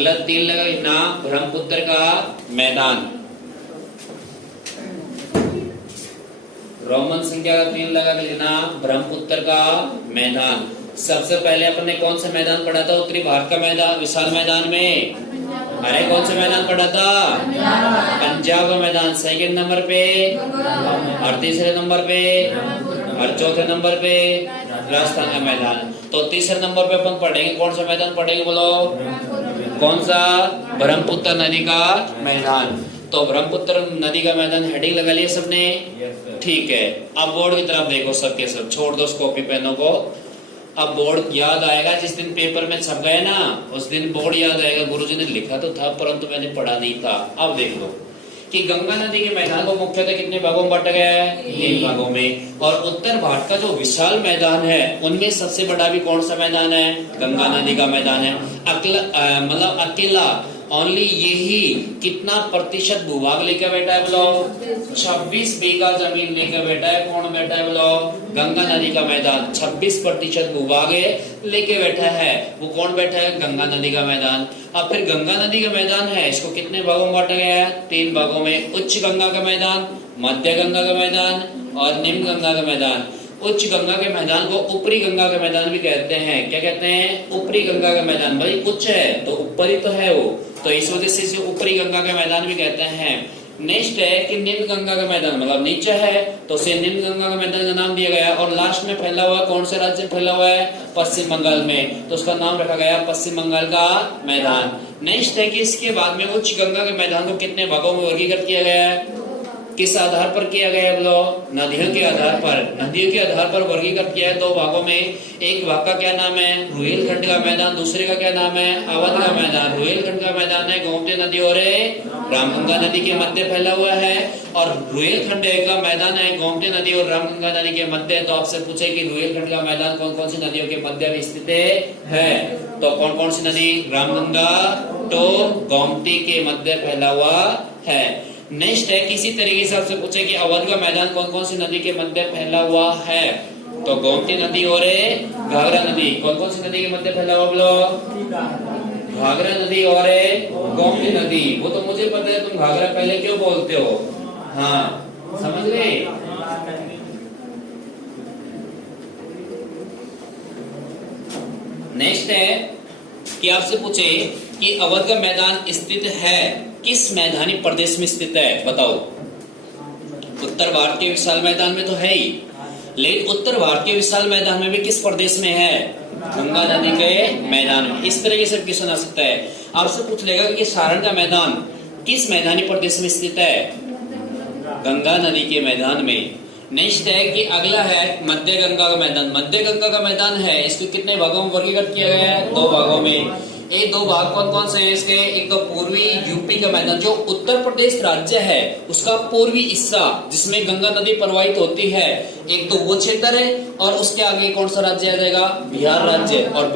अगला 3 लगा लिखना ब्रह्मपुत्र का मैदान। रोमन संख्या का 3 लगा लिखना ब्रह्मपुत्र का मैदान। सबसे पहले अपन ने कौन सा मैदान पढ़ा था? उत्तरी भारत का मैदान, विशाल मैदान में। अरे कौन सा मैदान पढ़ा था? पंजाब का मैदान। सेकंड नंबर पे और तीसरे नंबर पे और चौथे नंबर पे राजस्थान का मैदान। तो तीसरे नंबर पे अपन पढ़ेंगे कौन सा मैदान पढ़ेंगे? बोलो कौन सा? ब्रह्मपुत्र नदी का मैदान। तो ब्रह्मपुत्र नदी का मैदान हेडिंग लगा लिया सबने? ठीक है। अब बोर्ड की तरफ देखो सबके सब, छोड़ दो कॉपी पेनों को। अब बोर्ड याद आएगा जिस दिन पेपर में छप गए ना, उस दिन बोर्ड याद आएगा। गुरुजी ने लिखा तो था परंतु मैंने पढ़ा नहीं था। अब देख लो कि गंगा नदी के मैदान को मुख्यतः कितने भागों में बांटा गया है? 3 भागों में। और उत्तर भारत का जो विशाल मैदान है उनमें सबसे बड़ा भी कौन सा मैदान है? गंगा नदी का मैदान है। मतलब अकेला ओनली यही कितना प्रतिशत भूभाग लेकर बैठा है? बोलो 26 बीघा जमीन लेकर बैठा है। कौन बैठा है? बोलो गंगा नदी का मैदान 26% भूभाग लेके बैठा है। वो कौन बैठा है? गंगा नदी का मैदान। अब फिर गंगा नदी का मैदान है, इसको कितने भागों में बांटा गया है? 3 भागों में। उच्च गंगा का मैदान, मध्य गंगा का मैदान और निम्न गंगा का मैदान। उच्च गंगा के मैदान को ऊपरी गंगा का मैदान भी कहते हैं। क्या कहते हैं? ऊपरी गंगा का मैदान। भाई उच्च है तो ऊपर ही तो है वो, तो इस वजह से इसे ऊपरी गंगा का मैदान भी कहते हैं। नेक्स्ट है कि निम्न गंगा का मैदान, मतलब नीचे है तो उसे निम्न गंगा का मैदान का नाम दिया गया। और लास्ट में फैला हुआ कौन से राज्य में फैला हुआ है? पश्चिम बंगाल में, तो उसका नाम रखा गया पश्चिम बंगाल का मैदान। नेक्स्ट है कि इसके बाद में उच्च गंगा के मैदान को कितने भागों में वर्गीकृत किया गया है? किस आधार पर किया गया है? बोलो नदियों के आधार पर। नदियों के आधार पर वर्गीकृत किया है 2 भागों में। एक भाग का क्या नाम है? रुहेलखंड का मैदान। दूसरे का क्या नाम है? अवध का मैदान। रुहेलखंड का मैदान है गोमती नदी और रामगंगा नदी के मध्य फैला हुआ है, और रुहेलखंड का मैदान है गोमती नदी और रामगंगा नदी के मध्य। तो आपसे पूछे कि रुहेलखंड का मैदान कौन कौन सी नदियों के मध्य में स्थित है? तो कौन कौन सी नदी? रामगंगा तो गोमती के मध्य फैला हुआ है। नेक्स्ट है किसी तरीके से आपसे पूछे कि अवध का मैदान कौन कौन सी नदी के मध्य फैला हुआ है? तो गोमती नदी और घाघरा नदी। कौन कौन सी नदी के मध्य फैला हुआ? बोलो घाघरा नदी और गोमती नदी। वो तो मुझे पता है, तुम घाघरा पहले क्यों बोलते हो? हाँ समझ गए। नेक्स्ट है कि आपसे पूछे कि अवध का मैदान स्थित है किस मैदानी प्रदेश में स्थित है? बताओ। उत्तर भारत के विशाल मैदान में तो है ही, लेकिन उत्तर भारत के विशाल मैदान में भी किस प्रदेश में है? गंगा नदी के मैदान में। इस तरह से क्वेश्चन आ सकता है। आपसे पूछ लेगा कि सारण का मैदान किस मैदानी प्रदेश में स्थित है? गंगा नदी के मैदान में। नेक्स्ट है कि अगला है मध्य गंगा का मैदान। मध्य गंगा का मैदान है, इसको कितने भागों में वर्गीकृत किया गया है? 2 भागों में। ये 2 भाग कौन कौन से हैं इसके? एक तो पूर्वी यूपी का मैदान, जो उत्तर प्रदेश राज्य है उसका पूर्वी हिस्सा जिसमें गंगा नदी प्रवाहित होती है, एक तो वो क्षेत्र है। और उसके आगे कौन सा राज्य आ जाएगा? बिहार राज्य। और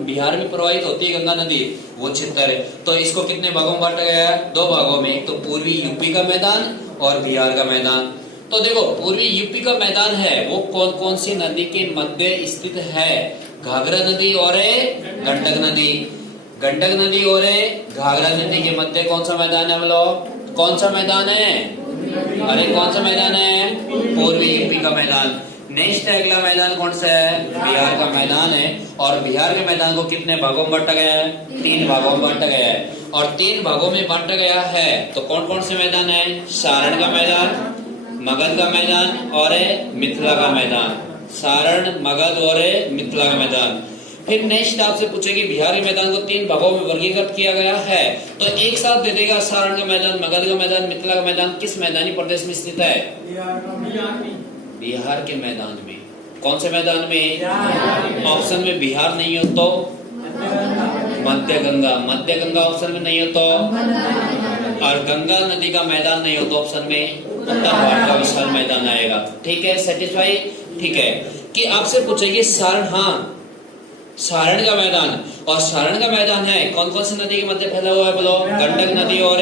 बिहार में प्रवाहित होती है गंगा नदी, वो क्षेत्र है। तो इसको कितने भागों में बांटा गया है? 2 भागों में। एक तो पूर्वी यूपी का मैदान और बिहार का मैदान। तो देखो पूर्वी यूपी का मैदान है वो कौन कौन सी नदी के मध्य स्थित है? घाघरा नदी और गंडक नदी। गंडक नदी और घाघरा नदी के मध्य कौन सा मैदान है? बोलो कौन सा मैदान है? अरे कौन सा मैदान है? पूर्वी यूपी का मैदान। नेक्स्ट अगला मैदान कौन सा है? बिहार का मैदान है। और बिहार के मैदान को कितने भागों में बांटा गया है? 3 भागों में बांटा गया है। और 3 भागों में बांटा गया है तो कौन कौन से मैदान है? सारण का मैदान, मगध का मैदान और मिथिला का मैदान। सारण, मगध और मिथिला का मैदान। फिर नेक्स्ट आपसे पूछे कि बिहार के मैदान को 3 भागों में वर्गीकृत किया गया है, तो एक साथ दे देगा सारण का मैदान, मगध का मैदान, मिथिला का मैदान किस मैदानी प्रदेश में स्थित है? बिहार के मैदान में। कौन से मैदान में? ऑप्शन में बिहार नहीं हो तो मध्य गंगा। मध्य गंगा ऑप्शन में नहीं हो तो, और गंगा नदी का मैदान नहीं हो तो ऑप्शन में उत्तर भारत का विशाल मैदान आएगा। ठीक है, सेटिस्फाई? ठीक है कि आपसे पूछेगी सारण, हाँ सारण का मैदान। और सारण का मैदान है कौन कौन सी नदी के मध्य फैला हुआ है? बोलो गंडक नदी और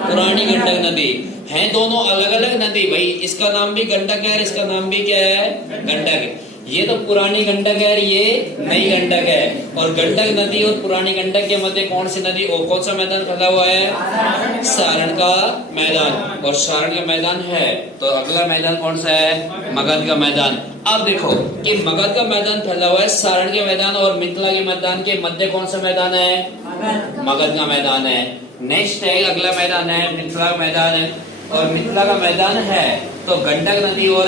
पुरानी गंडक नदी। हैं दोनों अलग अलग नदी भाई, इसका नाम भी गंडक है, इसका नाम भी क्या है? गंडक। ये तो पुरानी गंडक है और ये नई गंडक है। और गंडक नदी और पुरानी गंडक के मध्य कौन सी नदी और कौन सा मैदान फैला हुआ है? सारण का मैदान। और सारण का मैदान है तो अगला मैदान कौन सा है? मगध का मैदान। अब देखो कि मगध का मैदान फैला हुआ है, सारण के मैदान और मिथिला के मैदान के मध्य कौन सा मैदान है? मगध का मैदान है। नेक्स्ट है अगला मैदान है मिथिला का मैदान है। और मिथिला का मैदान है तो गंडक नदी और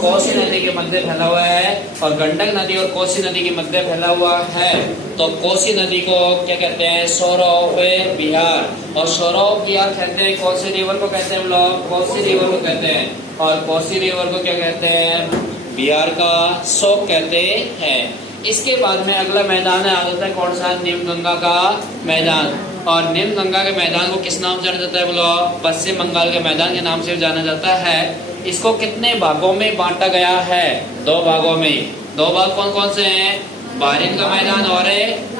कोसी नदी के मध्य फैला हुआ है। और गंडक नदी और कोसी नदी के मध्य फैला हुआ है तो कोसी नदी को क्या कहते हैं? सौरव बिहार। और सौरव बिहार कहते हैं, कोसी रिवर को कहते हैं हम लोग, कोसी रिवर को कहते हैं। और कोसी रिवर को क्या कहते हैं? बिहार का शोक कहते हैं। इसके बाद में अगला मैदान है, आ जाता है कौन सा? निम्नगंगा का मैदान। और निम्नगंगा के मैदान को किस नाम से जाना जाता है बोलो? पश्चिम बंगाल के मैदान के नाम से जाना जाता है। इसको कितने भागों में बांटा गया है? 2 भागों में। 2 भाग कौन कौन से हैं? बारिन का मैदान और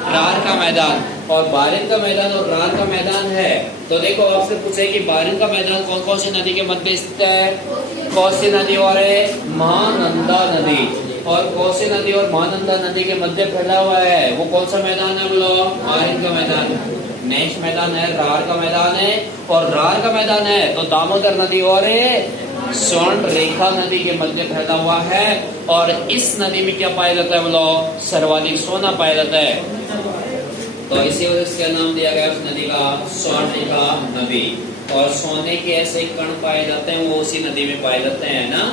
रार का मैदान। और बारिन का मैदान और रार का मैदान है तो देखो आपसे पूछे कि बारिन का मैदान कौन कौन सी नदी के मध्य स्थित है? कोसी नदी और महानंदा नदी। और कोसी नदी और महानंदा नदी के मध्य फैला हुआ है वो कौन सा मैदान है बोलो? बारिन का मैदान। नेक्स्ट मैदान है रार का मैदान है। और रार का मैदान है तो दामोदर नदी और स्वर्ण रेखा नदी के मध्य फैला हुआ है। और इस नदी में क्या पाया जाता है बोलो? सर्वाधिक सोना पाया जाता है तो इसी वजह से क्या नाम दिया गया उस नदी का? स्वर्ण रेखा नदी। और सोने के ऐसे कण पाए जाते हैं वो उसी नदी में पाए जाते हैं ना।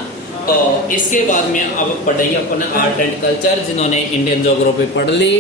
तो इसके बाद में अब पढ़ेंगे अपन आर्ट एंड कल्चर, जिन्होंने इंडियन ज्योग्राफी पढ़ ली।